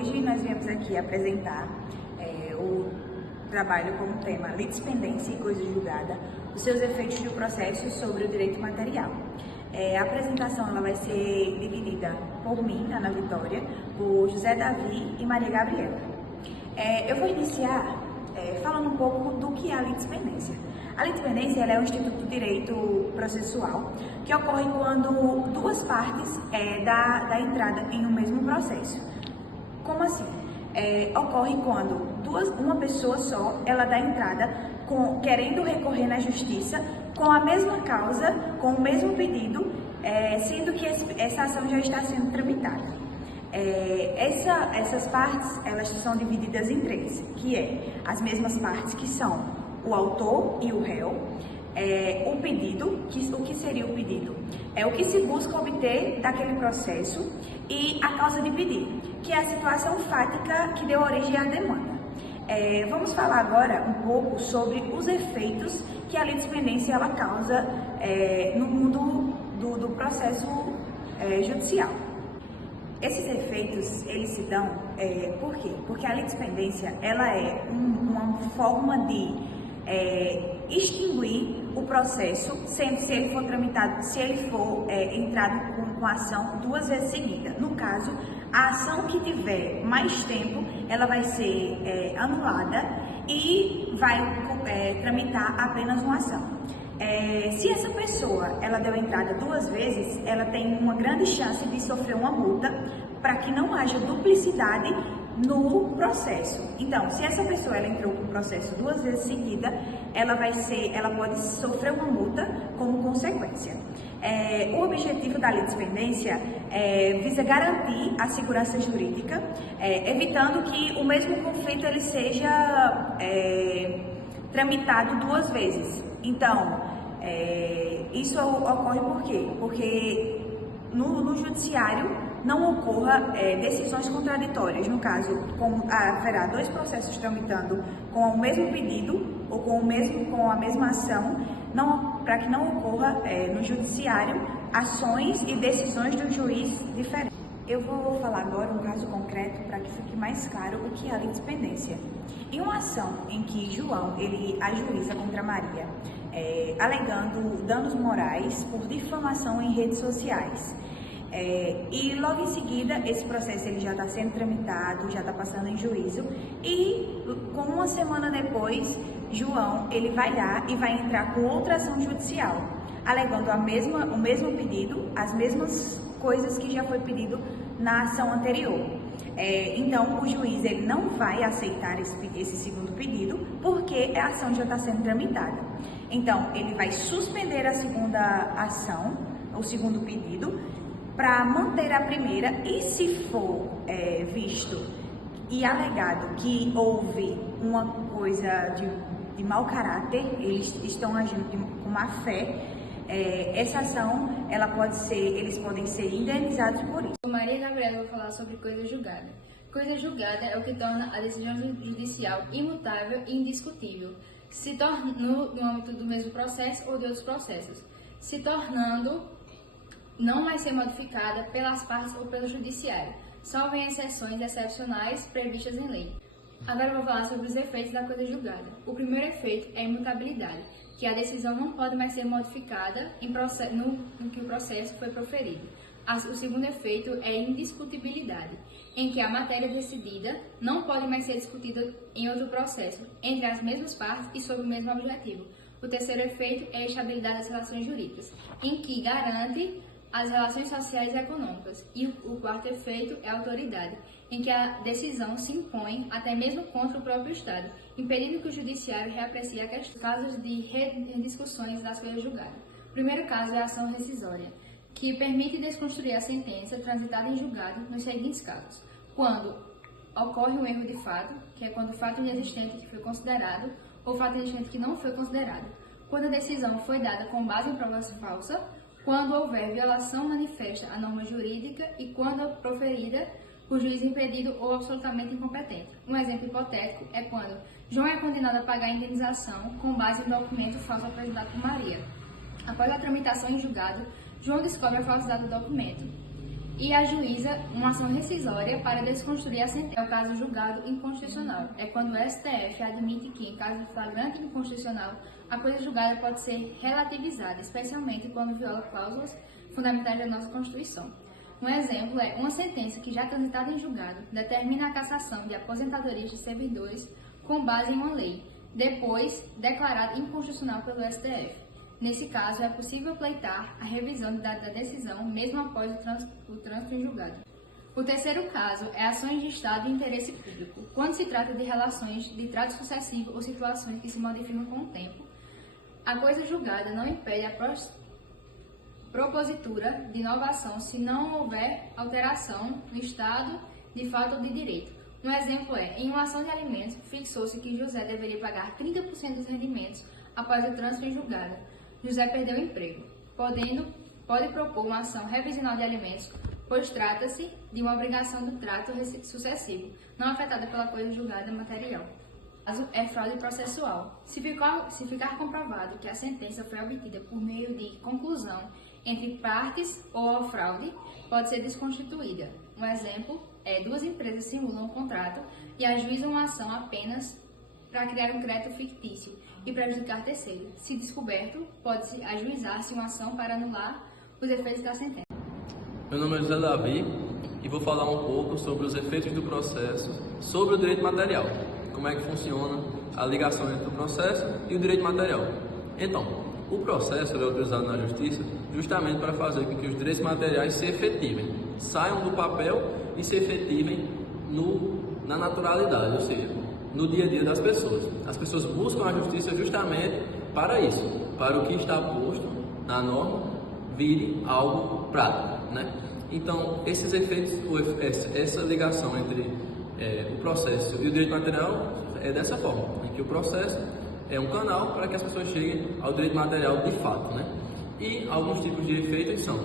Hoje nós viemos aqui apresentar o trabalho com o tema Litispendência e Coisa Julgada, os seus efeitos do processo sobre o direito material. A apresentação ela vai ser dividida por mim, Ana Vitória, por José Davi e Maria Gabriela. Eu vou iniciar falando um pouco do que é a litispendência. A litispendência ela é um instituto de direito processual que ocorre quando duas partes dá entrada em um mesmo processo. Como assim? Ocorre quando uma pessoa só ela dá entrada querendo recorrer na justiça com a mesma causa, com o mesmo pedido, sendo que essa ação já está sendo tramitada. Essas partes elas são divididas em três, que é as mesmas partes que são o autor e o réu, o pedido, o que seria o pedido? É o que se busca obter daquele processo, e a causa de pedido, que é a situação fática que deu origem à demanda. Vamos falar agora um pouco sobre os efeitos que a litispendência ela causa no mundo do processo judicial. Esses efeitos, eles se dão, por quê? Porque a litispendência, ela é uma forma de extinguir o processo, sempre se ele for tramitado, se ele for entrado com a ação duas vezes seguida. No caso, a ação que tiver mais tempo, ela vai ser anulada e vai tramitar apenas uma ação. Se essa pessoa ela deu entrada duas vezes, ela tem uma grande chance de sofrer uma multa para que não haja duplicidade no processo. Então, se essa pessoa ela entrou com o processo duas vezes seguida, ela pode sofrer uma multa como consequência. O objetivo da litispendência visa garantir a segurança jurídica, evitando que o mesmo conflito ele seja tramitado duas vezes. Então, isso ocorre por quê? Porque no judiciário não ocorra decisões contraditórias. No caso, haverá dois processos tramitando com o mesmo pedido ou com a mesma ação, para que não ocorra no judiciário ações e decisões do juiz diferentes. Eu vou falar agora um caso concreto para que fique mais claro o que é a litispendência. Em uma ação em que João ele ajuiza contra Maria, alegando danos morais por difamação em redes sociais, e logo em seguida esse processo ele já está sendo tramitado, já está passando em juízo, e com uma semana depois João ele vai lá e vai entrar com outra ação judicial, alegando o mesmo pedido, as mesmas coisas que já foi pedido na ação anterior. Então o juiz ele não vai aceitar esse segundo pedido porque a ação já está sendo tramitada. Então ele vai suspender a segunda ação, o segundo pedido, para manter a primeira, e se for visto e alegado que houve uma coisa de mau caráter, eles estão agindo com má fé, essa ação eles podem ser indenizados por isso. Maria Gabriela vai falar sobre coisa julgada. Coisa julgada é o que torna a decisão judicial imutável e indiscutível, se tornando no âmbito do mesmo processo ou de outros processos, se tornando não mais ser modificada pelas partes ou pelo judiciário, salvo em exceções excepcionais previstas em lei. Agora eu vou falar sobre os efeitos da coisa julgada. O primeiro efeito é a imutabilidade, que a decisão não pode mais ser modificada no que o processo foi proferido. O segundo efeito é a indiscutibilidade, em que a matéria decidida não pode mais ser discutida em outro processo, entre as mesmas partes e sob o mesmo objetivo. O terceiro efeito é a estabilidade das relações jurídicas, em que garante as relações sociais e econômicas. E o quarto efeito é a autoridade, em que a decisão se impõe até mesmo contra o próprio Estado, impedindo que o judiciário reaprecie a questão. Casos de rediscussões das coisas julgadas. O primeiro caso é a ação rescisória, que permite desconstruir a sentença transitada em julgado nos seguintes casos: quando ocorre um erro de fato, que é quando o fato inexistente que foi considerado, ou fato inexistente que não foi considerado; quando a decisão foi dada com base em provas falsas; quando houver violação manifesta à norma jurídica; e quando proferida por juiz impedido ou absolutamente incompetente. Um exemplo hipotético é quando João é condenado a pagar a indenização com base em documento falso apresentado por Maria. Após a tramitação em julgado, João descobre a falsidade do documento e ajuiza uma ação rescisória para desconstruir a sentença. É o caso julgado inconstitucional. É quando o STF admite que, em caso de flagrante inconstitucional, a coisa julgada pode ser relativizada, especialmente quando viola cláusulas fundamentais da nossa Constituição. Um exemplo é uma sentença que, já transitada em julgado, determina a cassação de aposentadorias de servidores com base em uma lei, depois declarada inconstitucional pelo STF. Nesse caso, é possível pleitar a revisão da decisão, mesmo após o trânsito em julgado. O terceiro caso é ações de Estado de interesse público, quando se trata de relações de trato sucessivo ou situações que se modificam com o tempo. A coisa julgada não impede a propositura de inovação se não houver alteração no estado de fato ou de direito. Um exemplo é, em uma ação de alimentos, fixou-se que José deveria pagar 30% dos rendimentos após o trânsito em julgado. José perdeu o emprego, pode propor uma ação revisional de alimentos, pois trata-se de uma obrigação do trato sucessivo, não afetada pela coisa julgada material. O caso é fraude processual. Se ficar comprovado que a sentença foi obtida por meio de conclusão entre partes ou a fraude, pode ser desconstituída. Um exemplo é, duas empresas simulam um contrato e ajuizam uma ação apenas para criar um crédito fictício e prejudicar terceiro. Se descoberto, pode-se ajuizar-se uma ação para anular os efeitos da sentença. Meu nome é José Davi e vou falar um pouco sobre os efeitos do processo sobre o direito material. Como é que funciona a ligação entre o processo e o direito material. Então, o processo é utilizado na justiça justamente para fazer com que os direitos materiais se efetivem, saiam do papel e se efetivem na naturalidade, ou seja, no dia a dia das pessoas. As pessoas buscam a justiça justamente para isso, para o que está posto na norma vire algo prático, né? Então, esses efeitos, essa ligação entre o processo e o direito material é dessa forma, em que o processo é um canal para que as pessoas cheguem ao direito material de fato, né? E alguns tipos de efeitos são.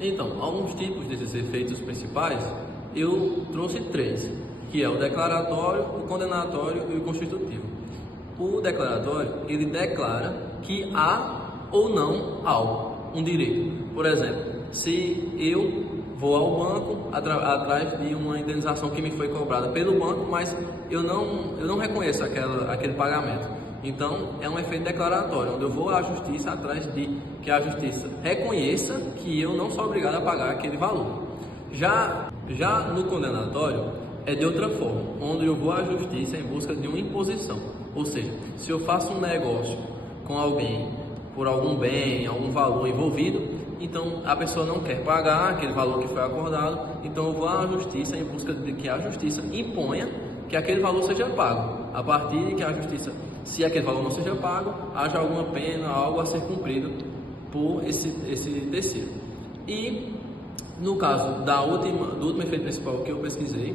Então, alguns tipos desses efeitos principais, eu trouxe 3, que é o declaratório, o condenatório e o constitutivo. O declaratório, ele declara que há ou não algo, um direito. Por exemplo, se eu vou ao banco atrás de uma indenização que me foi cobrada pelo banco, mas eu não reconheço aquele pagamento. Então, é um efeito declaratório, onde eu vou à justiça atrás de que a justiça reconheça que eu não sou obrigado a pagar aquele valor. Já no condenatório, é de outra forma, onde eu vou à justiça em busca de uma imposição. Ou seja, se eu faço um negócio com alguém por algum bem, algum valor envolvido, então a pessoa não quer pagar aquele valor que foi acordado, então eu vou à justiça em busca de que a justiça imponha que aquele valor seja pago. A partir de que a justiça, se aquele valor não seja pago, haja alguma pena, algo a ser cumprido por esse terceiro. E no caso do último efeito principal que eu pesquisei,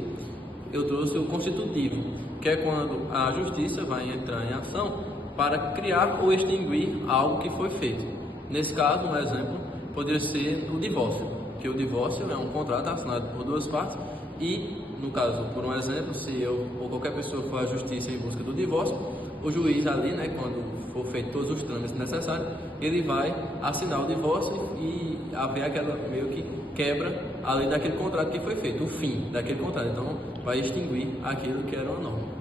eu trouxe o constitutivo, que é quando a justiça vai entrar em ação para criar ou extinguir algo que foi feito. Nesse caso, um exemplo poderia ser o divórcio, que o divórcio é um contrato assinado por duas partes e, no caso, por um exemplo, se eu ou qualquer pessoa for à justiça em busca do divórcio, o juiz ali, né, quando for feito todos os trâmites necessários, ele vai assinar o divórcio e haver aquela meio que quebra ali daquele contrato que foi feito, o fim daquele contrato. Então, vai extinguir aquilo que era uma norma.